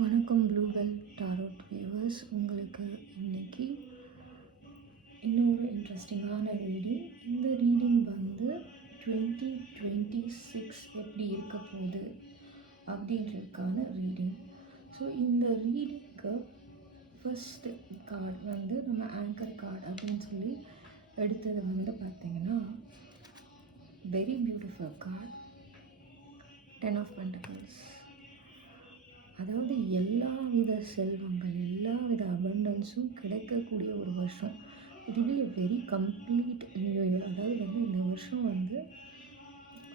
வணக்கம் ப்ளூவெல் டாரோட் வியூவர்ஸ். உங்களுக்கு இன்னைக்கு இன்னொரு இன்ட்ரெஸ்டிங்கான ரீடிங். இந்த ரீடிங் வந்து 2026 எப்படி இருக்க போகுது அப்படின்றதுக்கான ரீடிங். ஸோ இந்த ரீடிங்க்கு ஃபஸ்ட்டு கார்டு வந்து நம்ம ஆங்கர் கார்டு அப்படின்னு சொல்லி எடுத்தது வந்து பார்த்திங்கன்னா very beautiful card, 10 of pentacles. அதாவது எல்லா வித செல்வங்கள், எல்லா வித அபண்டன்ஸும் கிடைக்கக்கூடிய ஒரு வருஷம். இதுவே வெரி கம்ப்ளீட் நியூ இயர். அதாவது வந்து இந்த வருஷம் வந்து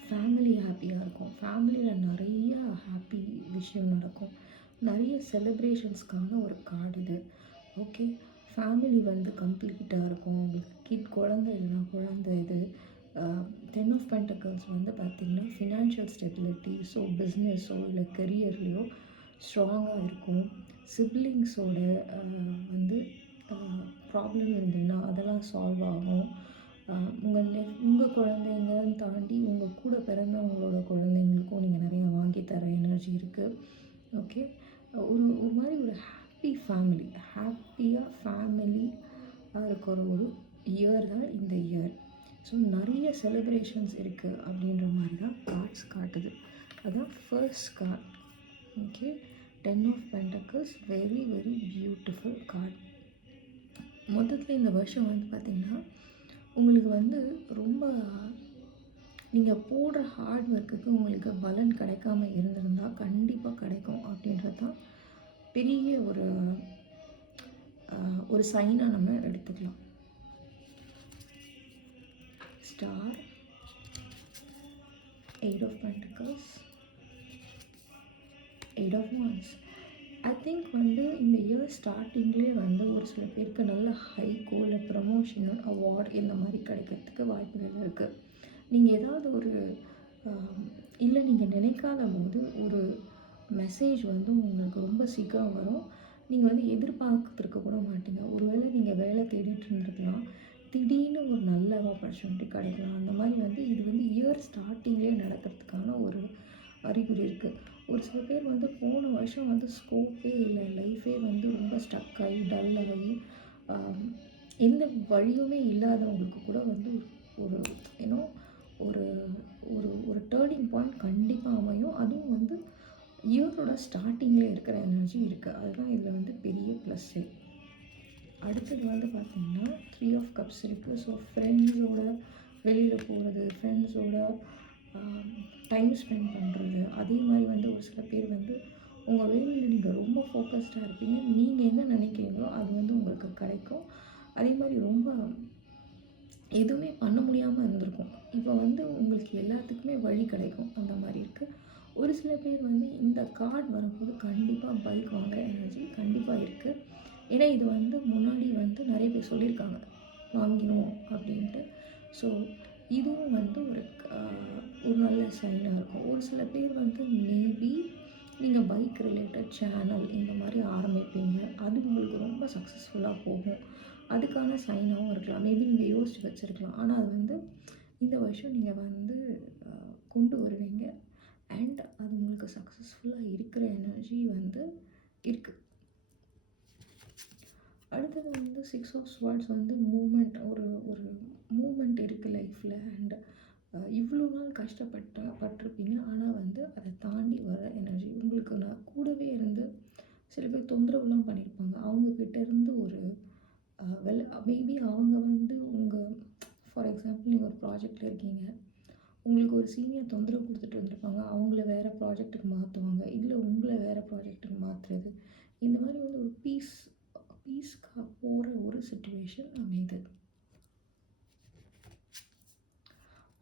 ஃபேமிலி ஹாப்பியாக இருக்கும். ஃபேமிலியில் நிறைய ஹாப்பி விஷயம் நடக்கும். நிறைய செலிப்ரேஷன்ஸ்க்கான ஒரு கார்டு இது. ஓகே, ஃபேமிலி வந்து கம்ப்ளீட்டாக இருக்கும். உங்களுக்கு குழந்தை இல்லைனா குழந்தை இது. 10 ஆஃப் பென்டக்கிள்ஸ் வந்து பார்த்திங்கன்னா ஃபினான்ஷியல் ஸ்டெபிலிட்டி. ஸோ பிஸ்னஸோ இல்லை கெரியர்லேயோ ஸ்ட்ராங்காக இருக்கும். சிப்ளிங்ஸோட வந்து ப்ராப்ளம் இருந்ததுன்னா அதெல்லாம் சால்வ் ஆகும். உங்கள் குழந்தைங்கன்னு தாண்டி உங்கள் கூட பிறந்தவங்களோட குழந்தைங்களுக்கும் நீங்கள் நிறையா வாங்கி தர எனர்ஜி இருக்குது. ஓகே, ஒரு மாதிரி ஒரு ஹாப்பியாக ஃபேமிலியாக இருக்கிற ஒரு இயர் தான் இந்த இயர். ஸோ நிறைய செலிப்ரேஷன்ஸ் இருக்குது அப்படின்ற மாதிரி தான் கார்ட்ஸ் காட்டுது. அதுதான் first card. Okay, 10 of pentacles, very very beautiful card. மொத்தத்தில் இந்த வருஷம் வந்து பார்த்திங்கன்னா உங்களுக்கு வந்து ரொம்ப நீங்கள் போடுற ஹார்ட் ஒர்க்குக்கு உங்களுக்கு பலன் கிடைக்காம இருந்திருந்தால் கண்டிப்பாக கிடைக்கும் அப்படின்றது தான் பெரிய ஒரு சைனாக நம்ம எடுத்துக்கலாம். Star, 8 of pentacles, 8 of wands. I think வந்து இந்த இயர் ஸ்டார்டிங்லேயே வந்து ஒரு சில பேருக்கு நல்ல ஹைக்கோ இல்லை ப்ரமோஷன், அவார்ட் இந்த மாதிரி கிடைக்கிறதுக்கு வாய்ப்புகள் இருக்குது. நீங்கள் ஏதாவது ஒரு இல்லை நீங்கள் நினைக்காத போது ஒரு மெசேஜ் வந்து உங்களுக்கு ரொம்ப சீக்கிரம் வரும். நீங்கள் வந்து எதிர்பார்த்துருக்க கூட மாட்டீங்க. ஒருவேளை நீங்கள் வேலை தேடிட்டு இருந்திருக்கலாம், திடீர்னு ஒரு நல்ல ஆப்பர்ச்சுனிட்டி கிடைக்கலாம். அந்த மாதிரி வந்து இது வந்து இயர் ஸ்டார்டிங்லேயே நடக்கிறதுக்கான ஒரு அறிகுறி இருக்குது. ஒரு சில பேர் வந்து போன வருஷம் வந்து ஸ்கோப்பே இல்லை, லைஃபே வந்து ரொம்ப ஸ்டக் ஆகி டல் ஆகி எந்த வழியுமே இல்லாதவங்களுக்கு கூட வந்து ஒரு ஏன்னோ ஒரு ஒரு ஒரு டேர்னிங் பாயிண்ட் கண்டிப்பாக அமையும். அதுவும் வந்து இயரோட ஸ்டார்டிங்கில் இருக்கிற எனர்ஜி இருக்குது. அதுதான் இதில் வந்து பெரிய ப்ளஸ்ஸே. அடுத்தது வந்து பார்த்திங்கன்னா 3 ஆஃப் கப்ஸ் இருக்குது. ஸோ ஃப்ரெண்ட்ஸோட வெளியில் போகிறது, ஃப்ரெண்ட்ஸோட டைம் ஸ்பெண்ட் பண்ணுறது. அதே மாதிரி வந்து ஒரு சில பேர் வந்து உங்கள் வேலையில் நீங்கள் ரொம்ப ஃபோக்கஸ்டாக இருப்பீங்க. நீங்கள் என்ன நினைக்கிறீங்களோ அது வந்து உங்களுக்கு கிடைக்கும். அதே மாதிரி ரொம்ப எதுவுமே பண்ண முடியாமல் இருந்திருக்கும். இப்போ வந்து உங்களுக்கு எல்லாத்துக்குமே வழி கிடைக்கும். அந்த மாதிரி இருக்குது. ஒரு சில பேர் வந்து இந்த கார்டு வரும்போது கண்டிப்பாக பைக் வாங்குகிற எனர்ஜி கண்டிப்பாக இருக்குது. ஏன்னா இது வந்து முன்னாடி வந்து நிறைய பேர் சொல்லியிருக்காங்க வாங்கினோம் அப்படின்ட்டு. ஸோ இதுவும் வந்து ஒரு நல்ல சைனாக இருக்கும். ஒரு சில பேர் வந்து மேபி நீங்கள் பைக் ரிலேட்டட் சேனல் இந்த மாதிரி ஆரம்பிப்பீங்க. அது உங்களுக்கு ரொம்ப சக்ஸஸ்ஃபுல்லாக போகும். அதுக்கான சைனாகவும் இருக்கலாம். மேபி நீங்கள் யோசித்து வச்சுருக்கலாம். ஆனால் அது வந்து இந்த வருஷம் நீங்கள் வந்து கொண்டு வருவீங்க. அண்ட் அது உங்களுக்கு சக்ஸஸ்ஃபுல்லாக இருக்கிற எனர்ஜி வந்து இருக்குது. அடுத்தது வந்து 6 ஆஃப் ஸ்வார்ட்ஸ் வந்து மூமெண்ட், ஒரு மூமெண்ட் இருக்குது லைஃப்பில். அண்ட் இவ்வளோ நாள் பட்டிருப்பீங்க. ஆனால் வந்து அதை தாண்டி வர எனர்ஜி உங்களுக்கு. நான் கூடவே இருந்து சில பேர் தொந்தரவுலாம் பண்ணியிருப்பாங்க. அவங்கக்கிட்ட இருந்து ஒரு மேபி அவங்க வந்து ஃபார் எக்ஸாம்பிள் நீங்கள் ஒரு ப்ராஜெக்டில் இருக்கீங்க, உங்களுக்கு ஒரு சீனியர் தொந்தரவு கொடுத்துட்டு வந்திருப்பாங்க. அவங்கள வேறு ப்ராஜெக்ட்டுக்கு மாற்றுவாங்க, இல்லை உங்களை வேறு ப்ராஜெக்ட்டுக்கு மாற்றுறது. இந்த மாதிரி வந்து ஒரு பீஸ்க்காக போகிற ஒரு சிச்சுவேஷன் அமையுது.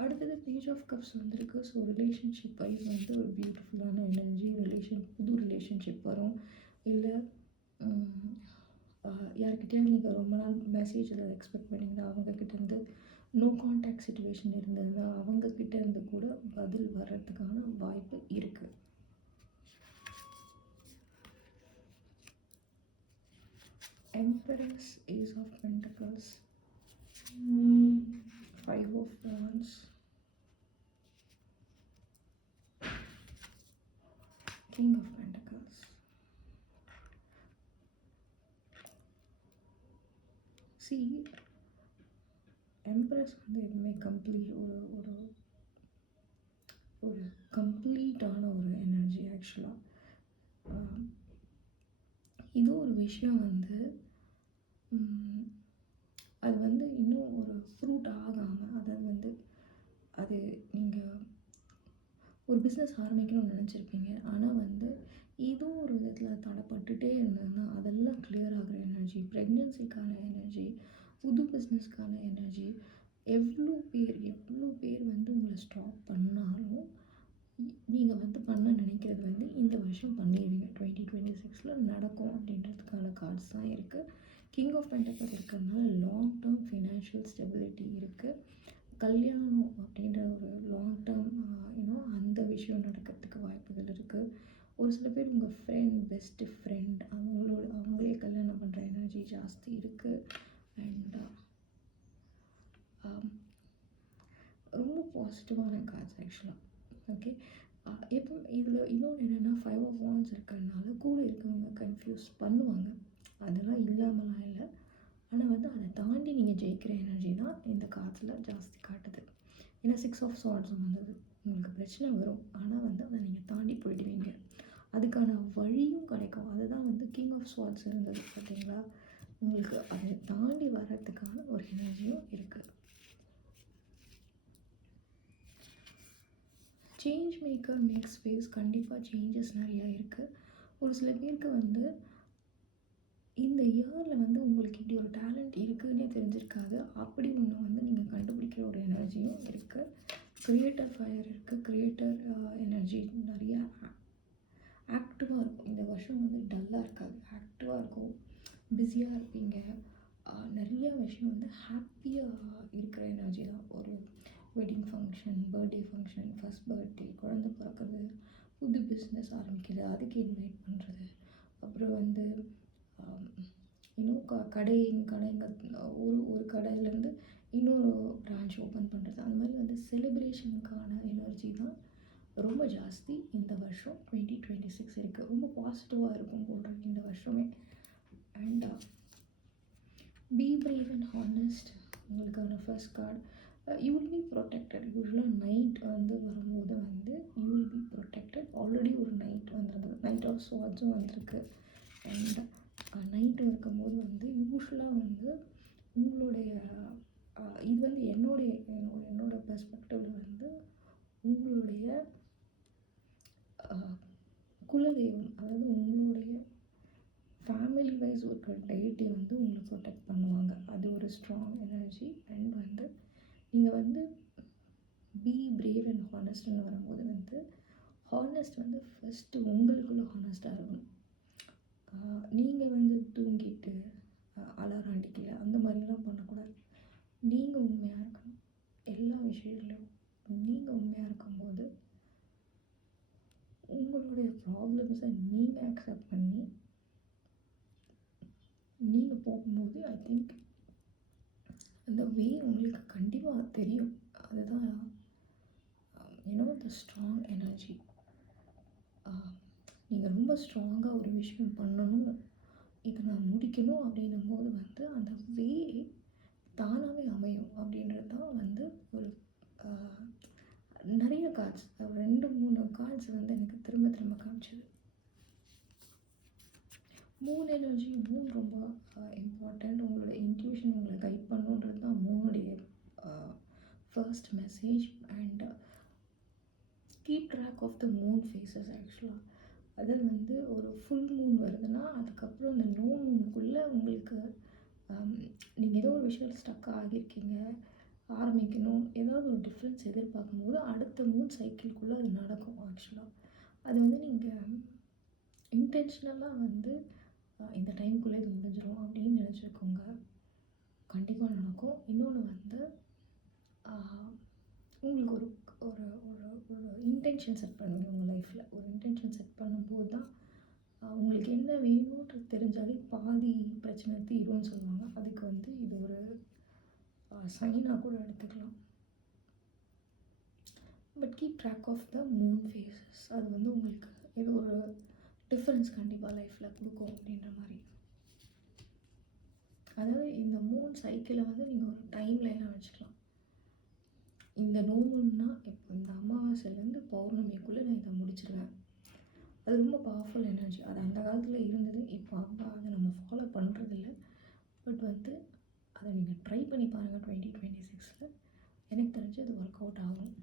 அடுத்தது பேஜ் ஆஃப் கப்ஸ் வந்திருக்கு. ஸோ ரிலேஷன்ஷிப் வைஸ் வந்து ஒரு பியூட்டிஃபுல்லான எனர்ஜி. புது ரிலேஷன்ஷிப் வரும். இல்லை யார்கிட்டயாவது நீங்கள் ரொம்ப நாள் மெசேஜில் எக்ஸ்பெக்ட் பண்ணிங்கன்னா அவங்கக்கிட்டேருந்து நோ கான்டாக்ட் சிச்சுவேஷன் இருந்ததுன்னா அவங்கக்கிட்டேருந்து கூட பதில் வர்றதுக்கான வாய்ப்பு இருக்குது. Empress, Ace of Pentacles, 5 of Wands, King of Pentacles. C embrace வந்து எப்பவுமே கம்ப்ளீட் ஒரு ஒரு ஒரு கம்ப்ளீட்டான ஒரு எனர்ஜி ஆக்சுவலாக. இது ஒரு விஷயம் வந்து அது வந்து இன்னும் ஒரு ஃப்ரூட் ஆகாமல், அதாவது வந்து அது நீங்கள் ஒரு பிஸ்னஸ் ஆரம்பிக்கணும்னு நினச்சிருப்பீங்க. ஆனால் வந்து ஏதோ ஒரு விதத்தில் தடைப்பட்டுட்டே இருந்ததுன்னா அதெல்லாம் கிளியர் ஆகிற எனர்ஜி, ப்ரெக்னென்சிக்கான எனர்ஜி, புது பிஸ்னஸ்க்கான எனர்ஜி. எவ்வளோ பேர் வந்து உங்களை ஸ்டாப் பண்ணாலும் நீங்கள் வந்து பண்ண நினைக்கிறது வந்து இந்த வருஷம் பண்ணிடுவீங்க. 2026 நடக்கும் அப்படின்றதுக்கான கார்ட்ஸ் தான் இருக்குது. கிங் ஆஃப் பென்டக்கிள்ஸ் இருக்கிறதுனால லாங் டேர்ம் ஃபினான்ஷியல் ஸ்டெபிலிட்டி இருக்குது. கல்யாணம் அப்படின்ற ஒரு லாங் டேர்ம் அந்த விஷயம் நடக்கிறதுக்கு வாய்ப்புகள் இருக்குது. ஒரு சில பேர் உங்கள் பெஸ்ட்டு ஃப்ரெண்ட் அவங்களே கல்யாணம் பண்ணுற எனர்ஜி ஜாஸ்தி இருக்குது. அண்ட் ரொம்ப பாசிட்டிவான கார்ட்ஸ் ஆக்சுவலாக. ஓகே, இப்போ இதில் இன்னொன்று என்னென்னா 5 of Wands இருக்கிறதுனால கூட இருக்கவங்க கன்ஃபியூஸ் பண்ணுவாங்க. அதெல்லாம் இல்லாமலாம் இல்லை. ஆனால் வந்து அதை தாண்டி நீங்கள் ஜெயிக்கிற எனர்ஜி தான் இந்த கார்ட்ஸில் ஜாஸ்தி காட்டுது. ஏன்னா 6 of Swords வந்தது. உங்களுக்கு பிரச்சனை வரும், ஆனால் வந்து அதை நீங்கள் தாண்டி போயிடுவீங்க. அதுக்கான வழியும் கிடைக்கும். அதுதான் வந்து கிங் ஆஃப் ஸ்வார்ட்ஸ் இருந்தது பார்த்தீங்களா. உங்களுக்கு அதை தாண்டி வர்றதுக்கான ஒரு எனர்ஜியும் இருக்குது. Change maker makes space. கண்டிப்பாக சேஞ்சஸ் நிறையா இருக்குது. ஒரு சில பேருக்கு வந்து இந்த இயரில் வந்து உங்களுக்கு இப்படி ஒரு டேலண்ட் இருக்குதுன்னே தெரிஞ்சிருக்காது. அப்படி ஒன்று வந்து நீங்கள் கண்டுபிடிக்கிற ஒரு எனர்ஜியும் இருக்குது. க்ரியேட்டர் ஃபயர் இருக்குது. க்ரியேட்டர் எனர்ஜி நிறையா ஆக்டிவாக இருக்கும். இந்த வருஷம் வந்து டல்லாக இருக்காது, ஆக்டிவாக இருக்கும். பிஸியாக இருப்பீங்க. நிறைய விஷயம் வந்து ஹாப்பியாக இருக்கிற எனர்ஜி தான். ஒரு wedding function, birthday function, first birthday, குழந்தை பிறக்கிறது, புது பிஸ்னஸ் ஆரம்பிக்கிறது, அதுக்கு இன்வைட் பண்ணுறது, அப்புறம் வந்து இன்னும் கடைங்க ஒரு கடையிலேருந்து இன்னொரு பிரான்ச் ஓப்பன் பண்ணுறது, அந்த மாதிரி வந்து செலிப்ரேஷனுக்கான எனர்ஜி தான் ரொம்ப ஜாஸ்தி இந்த வருஷம் 2026 இருக்குது. ரொம்ப பாசிட்டிவாக இருக்கும் போல் இந்த வருஷமே. And be brave and honest உங்களுக்கான first card. You will be protected. யூஸ்வலாக நைட் வந்து வரும்போது வந்து you will be protected. Already ஒரு நைட் வந்துருந்தது, நைட் ஆஃப் ஸ்வார்ட்ஸும் வந்திருக்கு. அண்ட் நைட்டு இருக்கும்போது வந்து யூஸ்வலாக வந்து உங்களுடைய இது வந்து என்னோட பெர்ஸ்பெக்டிவில் வந்து உங்களுடைய குலதெய்வம், அதாவது உங்களுடைய ஃபேமிலி வைஸ் ஒரு டெய்ட்டி வந்து உங்களை ப்ரொடெக்ட் பண்ணுவாங்க. அது ஒரு ஸ்ட்ராங் எனர்ஜி. அண்ட் வந்து நீங்கள் வந்து பி பிரேவ் அண்ட் ஹானஸ்ட்னு வரும்போது வந்து ஹானஸ்ட் வந்து ஃபஸ்ட்டு உங்களுக்குள்ளே ஹானஸ்ட்டாக இருக்கணும். நீங்கள் வந்து தூங்கிட்டு அலாரம் அடிக்கல அந்த மாதிரிலாம் பண்ணக்கூடாது. நீங்கள் உண்மையாக இருக்கணும் எல்லா விஷயத்துலையும். நீங்கள் உண்மையாக இருக்கும்போது உங்களுடைய ப்ராப்ளம்ஸை நீங்கள் அக்செப்ட் பண்ணி நீங்கள் போகும்போது ஐ திங்க் அந்த வே உங்களுக்கு கண்டிப்பாக தெரியும். அதுதான் த ஸ்ட்ராங் எனர்ஜி. நீங்கள் ரொம்ப ஸ்ட்ராங்காக ஒரு விஷயம் பண்ணணும், இதை நான் முடிக்கணும் அப்படின்னும் போது வந்து அந்த வே தானாகவே அமையும் அப்படின்றது தான் வந்து ஒரு நிறைய கார்ட்ஸ் 2-3 கார்ட்ஸ் வந்து எனக்கு திரும்ப காமிச்சது. Moon energy. மூன் ரொம்ப இம்பார்ட்டண்ட். உங்களோட இன்ட்யூஷன் உங்களை கைட் பண்ணுன்றது தான் மூனுடைய first message. And keep track of the moon phases ஆக்சுவலாக. அதில் வந்து ஒரு ஃபுல் மூன் வருதுன்னா அதுக்கப்புறம் அந்த நோ மூனுக்குள்ளே உங்களுக்கு நீங்கள் ஏதோ ஒரு விஷயத்தில் ஸ்டக் ஆகியிருக்கீங்க, ஆரம்பிக்கணும், ஏதாவது ஒரு டிஃப்ரென்ஸ் எதிர்பார்க்கும்போது அடுத்த மூன் சைக்கிள்குள்ளே அது நடக்கும். ஆக்சுவலாக அது வந்து நீங்கள் இன்டென்ஷனலாக வந்து இந்த டைமுக்குள்ளே இது முடிஞ்சிடும் அப்படின்னு நினச்சிருக்கோங்க, கண்டிப்பாக நடக்கும். இன்னொன்று வந்து உங்களுக்கு ஒரு ஒரு ஒரு ஒரு இன்டென்ஷன் செட் பண்ணுங்கள் உங்கள் லைஃப்பில். ஒரு இன்டென்ஷன் செட் பண்ணும்போது தான் உங்களுக்கு என்ன வேணுன்றது தெரிஞ்சாலே பாதி பிரச்சனை தீரும்னு சொல்லுவாங்க. அதுக்கு வந்து இது ஒரு சைனாக கூட எடுத்துக்கலாம். But keep track of the moon phases. அது வந்து உங்களுக்கு ஏதோ ஒரு டிஃப்ரென்ஸ் கண்டிப்பாக லைஃப்பில் கொடுக்கும் அப்படின்ற மாதிரி. அதாவது இந்த மூன் சைக்கிளை வந்து நீங்கள் ஒரு டைம் லைனாக வச்சுக்கலாம். இந்த நோம்புன்னா இப்போ இந்த அமாவாசைலேருந்து பௌர்ணமிக்குள்ளே நான் இதை முடிச்சிருவேன். அது ரொம்ப பவர்ஃபுல் எனர்ஜி. அது அந்த காலத்தில் இருந்தது. இப்போ அதை நம்ம ஃபாலோ பண்ணுறதில்ல. பட் வந்து அதை நீங்கள் ட்ரை பண்ணி பாருங்கள் 2026. எனக்கு தெரிஞ்சு அது ஒர்க் அவுட் ஆகும்.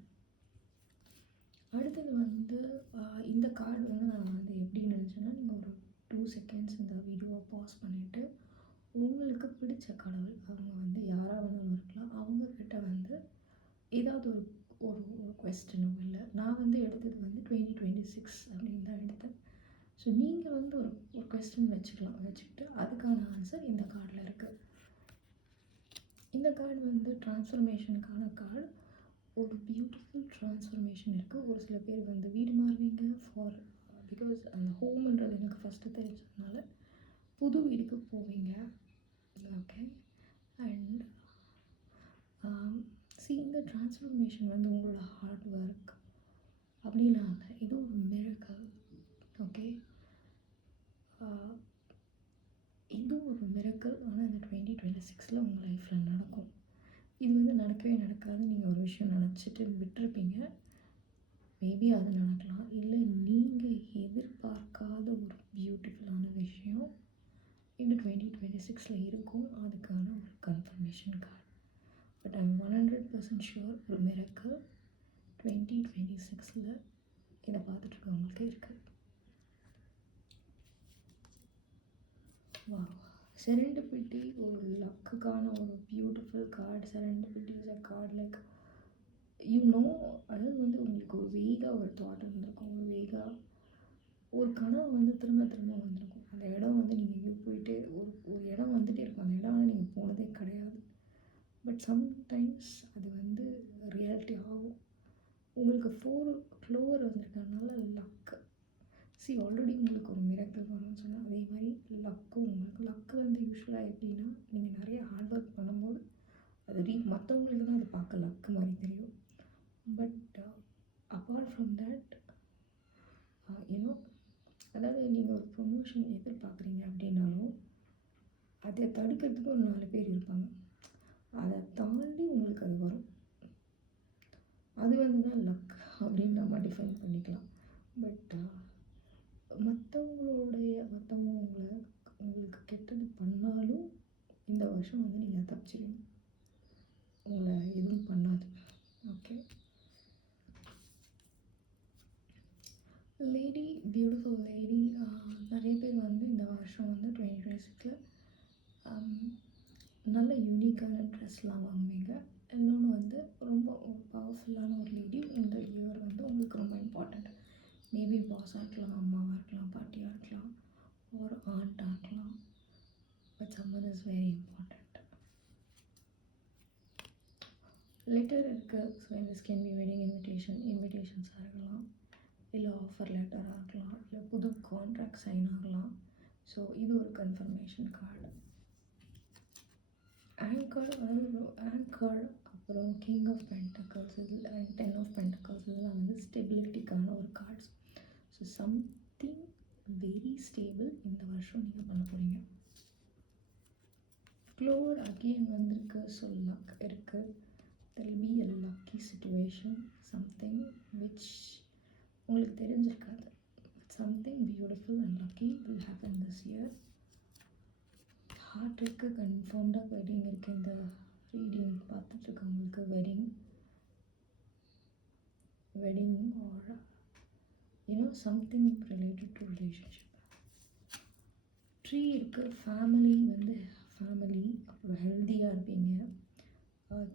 அடுத்தது வந்து இந்த கார்டு வந்து நான் வந்து எப்படி நினச்சேன்னா, நீங்கள் ஒரு 2 செகண்ட்ஸ் இந்த வீடியோவை பாஸ் பண்ணிவிட்டு உங்களுக்கு பிடிச்ச கடவுள், அவங்க வந்து யாராக வேணாலும் இருக்கலாம், அவங்கக்கிட்ட வந்து ஏதாவது ஒரு ஒரு ஒரு கொஸ்டினோ இல்லை, நான் வந்து எடுத்தது வந்து 2026 அப்படின்னு தான் எடுத்தேன். ஸோ நீங்கள் வந்து ஒரு ஒரு கொஸ்டின் வச்சுக்கலாம். வச்சுக்கிட்டு அதுக்கான ஆன்சர் இந்த கார்டில் இருக்குது. இந்த கார்டு வந்து ட்ரான்ஸ்ஃபர்மேஷனுக்கான கார்டு. ஒரு பியூட்டிஃபுல் ட்ரான்ஸ்ஃபர்மேஷன் இருக்குது. ஒரு சில பேர் வந்து வீடு மாறுவீங்க பிகாஸ் அந்த ஹோம்ன்றது எனக்கு ஃபஸ்ட்டு தெரிஞ்சதுனால புது வீடுக்கு போவீங்க. ஓகே. அண்ட் இந்த ட்ரான்ஸ்ஃபர்மேஷன் வந்து உங்களோட ஹார்ட் ஒர்க் அப்படிலாம் இல்லை, இது ஒரு மிரக்கல். ஓகே. இது ஒரு மிரக்கல். ஆனால் இந்த 2026 உங்கள் லைஃப்பில் நடக்கும். இது வந்து நடக்கவே நடக்காது. நீங்கள் ஒரு விஷயம் நினச்சிட்டு விட்டுருப்பீங்க. மேபி அது நடக்கலாம். இல்லை நீங்கள் எதிர்பார்க்காத ஒரு பியூட்டிஃபுல்லான விஷயம் இந்த 2026 இருக்கும். அதுக்கான ஒரு confirmation card. But I am 100% sure ஒரு மிரக்கல் 2026 இதை பார்த்துட்ருக்கவங்களுக்கு இருக்குது. வா, செரண்டிபிட்டி ஒரு லக்குக்கான ஒரு beautiful card. Serendipity is a card like அதாவது வந்து உங்களுக்கு ஒரு வேகாக ஒரு தாட் இருந்திருக்கும். ஒரு கனவு வந்து திரும்ப திரும்ப வந்திருக்கும். அந்த இடம் வந்து நீங்கள் எங்கேயோ போயிட்டு ஒரு இடம் வந்துகிட்டே இருக்கும். அந்த இடம் ஆனால் நீங்கள் போனதே கிடையாது. பட் சம்டைம்ஸ் அது வந்து ரியாலிட்டி ஆகும். உங்களுக்கு 4 ஃப்ளோர் வந்திருக்கனால லக்கு. ஆல்ரெடி உங்களுக்கு ஒரு மிரக்கல் வரும்னு சொன்னால் அதே மாதிரி உங்களுக்கு லக்கு வந்து யூஸ்வலாக எப்படின்னா, நீங்கள் நிறைய ஹார்ட் ஒர்க் பண்ணும்போது அது மற்றவங்களுக்கு தான் அதை பார்க்க லக்கு மாதிரி தெரியும். பட் அப்பார்ட் ஃப்ரம் தட் அதாவது நீங்கள் ஒரு ப்ரொமோஷன் எதிர்பார்க்குறீங்க அப்படின்னாலும் அதை தடுக்கிறதுக்கு ஒரு 4 பேர் இருப்பாங்க. அதை தாண்டி உங்களுக்கு அது வரும். அது வந்து தான் லக் அப்படின்னு நம்ம டிஃபைன் பண்ணிக்கலாம். பட் மற்றவங்க உங்களுக்கு கெட்டது பண்ணாலும் இந்த வருஷம் வந்து நீங்கள் தப்பிச்சிடுவீங்க. உங்களை எதுவும் பண்ணாது. ஓகே. Beautiful lady. நிறைய பேர் வந்து இந்த வருஷம் வந்து 2026 நல்ல யூனிக்கான ட்ரெஸ்லாம் வாங்குவீங்க. இன்னொன்று வந்து ரொம்ப பவர்ஃபுல்லான ஒரு லேடி. இந்த இயர் வந்து உங்களுக்கு ரொம்ப இம்பார்ட்டண்ட். மேபி பாஸாக இருக்கலாம், அம்மாவாக இருக்கலாம், பாட்டியாக இருக்கலாம், ஒரு ஆண்ட்டாக இருக்கலாம். But summon is very important. Letter இருக்குது. So this can be wedding இன்விடேஷன்ஸாக இருக்கலாம், இல்லை ஆஃபர் லெட்டராக இருக்கலாம், இல்லை புது கான்ட்ராக்ட் சைன் ஆகலாம். ஸோ இது ஒரு கன்ஃபர்மேஷன் கார்டு. ஆங்கர் அப்புறம் king of pentacles and 10 of pentacles இதெல்லாம் வந்து ஸ்டெபிலிட்டிக்கான ஒரு cards. So something very stable இந்த வருஷம் நீங்கள் பண்ண போகிறீங்க. ஃப்ளோர் அகெயின் வந்திருக்கு. ஸோ லக் இருக்குது. There will be a lucky situation. Something which உங்களுக்கு தெரிஞ்சிருக்காது. Something beautiful and lucky will happen this year. Heart இருக்குது. கன்ஃபார்ம்டாக வெட்டிங் இருக்குது. இந்த ரீடிங் பார்த்துட்ருக்கவங்களுக்கு wedding or something related to relationship. Tree இருக்குது. ஃபேமிலி அப்புறம் ஹெல்த்தியாக இருப்பீங்க.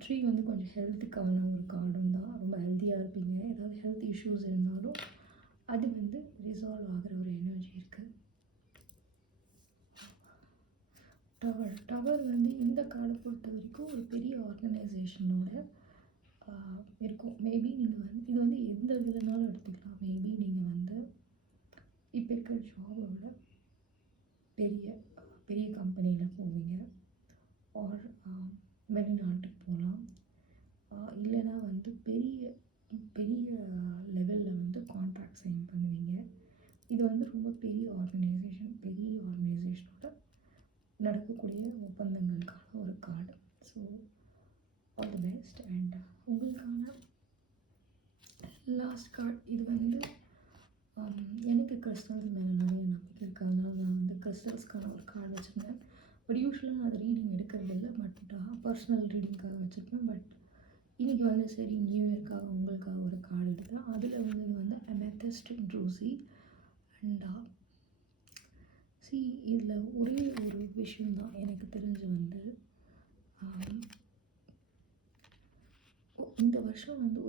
ட்ரீ வந்து கொஞ்சம் ஹெல்த்துக்கான ஒரு கார்டும் தான். ரொம்ப ஹெல்த்தியாக இருப்பீங்க. ஏதாவது ஹெல்த் இஷ்யூஸ் இருந்தாலும் அது வந்து ரிசால்வ் ஆகிற ஒரு எனர்ஜி இருக்குது. டவர் வந்து இந்த கார்டை பொறுத்த வரைக்கும் ஒரு பெரிய ஆர்கனைசேஷனோட இருக்கும். மேபி நீங்கள் வந்து இது வந்து எந்த இதுலனாலும் எடுத்துக்கலாம். மேபி நீங்கள் வந்து இப்போ இருக்கிற ஜாபை விட பெரிய கம்பெனியில் போவீங்க, ஆர் வெளிநாட்டுக்கு போகலாம், இல்லைனா வந்து பெரிய லெவலில் வந்து கான்ட்ராக்ட் சைன் பண்ணுவீங்க. இது வந்து ரொம்ப பெரிய ஆர்கனைசேஷனோட நடக்கக்கூடிய ஒப்பந்தங்கள் காலங்களுக்கான ஒரு card. So all the best. And உங்களுக்கான லாஸ்ட் கார்டு இது வந்து எனக்கு கிறிஸ்டல்ஸ் மேலே நிறைய நம்பிக்கை இருக்கிறதுனால நான் வந்து கிறிஸ்டல்ஸ்க்கான ஒரு கார்டு வச்சுருந்தேன். பட் யூஸ்வலாக நான் அது ரீடிங் எடுக்கிறது இல்லை. பட் பர்சனல் ரீடிங்காக வச்சுருப்பேன். பட் இன்றைக்கி வந்து சரி நியூ இயர்க்காக உங்களுக்காக ஒரு கார்டு எடுத்தேன். அதில் வந்து அமெத்திஸ்ட் ட்ரூசி. அண்ட் இதில் ஒரே ஒரு விஷயந்தான் எனக்கு தெரிஞ்சு வந்து இந்த வருஷம் வந்து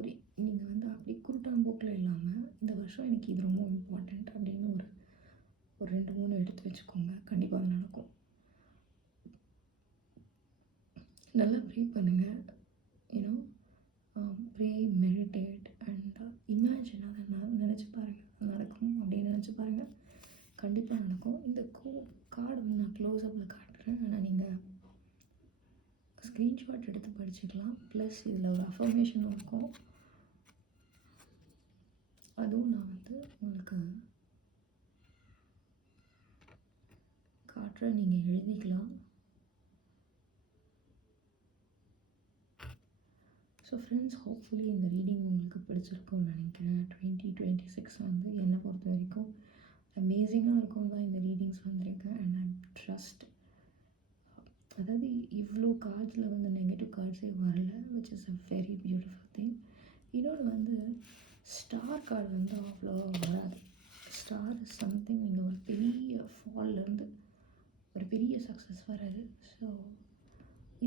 நீங்கள் வந்து அப்படி குருட்டாம்போக்கில் இல்லாமல் இந்த வருஷம் எனக்கு இது ரொம்ப இம்பார்ட்டண்ட் அப்படின்னு ஒரு 2-3 எடுத்து வச்சுக்கோங்க. கண்டிப்பாக அது நடக்கும். நல்லா ப்ரே பண்ணுங்கள். You know pray, meditate and imagine. அதை நினச்சி பாருங்கள், நடக்கும் அப்படின்னு நினச்சி பாருங்கள். கண்டிப்பாக நடக்கும். இந்த கார்டு வந்து நான் க்ளோஸ்அப்பில் காட்டுறேன். ஆனால் நீங்கள் ஸ்க்ரீன்ஷாட் எடுத்து படிச்சுக்கலாம். ப்ளஸ் இதில் ஒரு அஃபர்மேஷனும் இருக்கும். அதுவும் நான் வந்து உங்களுக்கு காட்டுறேன், நீங்கள் எழுதிக்கலாம். ஸோ ஃப்ரெண்ட்ஸ், ஹோப்ஃபுல்லி இந்த ரீடிங் உங்களுக்கு பிடிச்சிருக்கும்னு நினைக்கிறேன். 2026 வந்து என்னை பொறுத்த வரைக்கும் அமேசிங்காக இருக்கும் தான் இந்த ரீடிங்ஸ் வந்திருக்கேன். அண்ட் ஐ ட்ரஸ்ட், அதாவது இவ்வளோ கார்ட்ஸில் வந்து நெகட்டிவ் கார்ட்ஸே வரல, which is a very beautiful thing. இன்னொன்று வந்து ஸ்டார் கார்டு வந்து அவ்வளோ வராது. ஸ்டார் இஸ் சம்திங், நீங்கள் ஒரு பெரிய ஃபால்லேருந்து ஒரு பெரிய சக்ஸஸ் வராது. ஸோ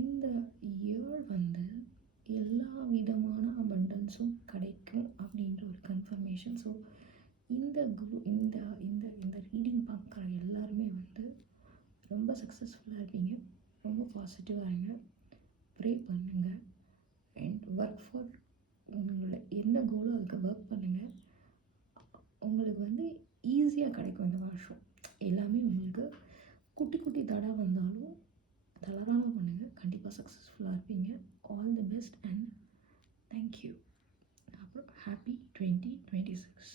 இந்த இயர் வந்து எல்லா விதமான அபண்டன்ஸும் கிடைக்கும் அப்படின்ற ஒரு கன்ஃபர்மேஷன். ஸோ இந்த இந்த இந்த இந்த ரீடிங் பார்க்குற எல்லாருமே வந்து ரொம்ப சக்ஸஸ்ஃபுல்லாக இருப்பீங்க. ரொம்ப பாசிட்டிவாக இருங்க, ப்ரே பண்ணுங்கள் அண்ட் ஒர்க் ஃபார் உங்களோட என்ன கோலோ அதுக்கு ஒர்க் பண்ணுங்கள். உங்களுக்கு வந்து ஈஸியாக கிடைக்கும் இந்த வருஷம். எல்லாமே உங்களுக்கு குட்டி குட்டி தடை வந்தாலும் தளராமல் பண்ணுங்கள். கண்டிப்பாக சக்ஸஸ்ஃபுல்லாக இருப்பீங்க. All the best and thank you. அப்புறம் ஹாப்பி 2026.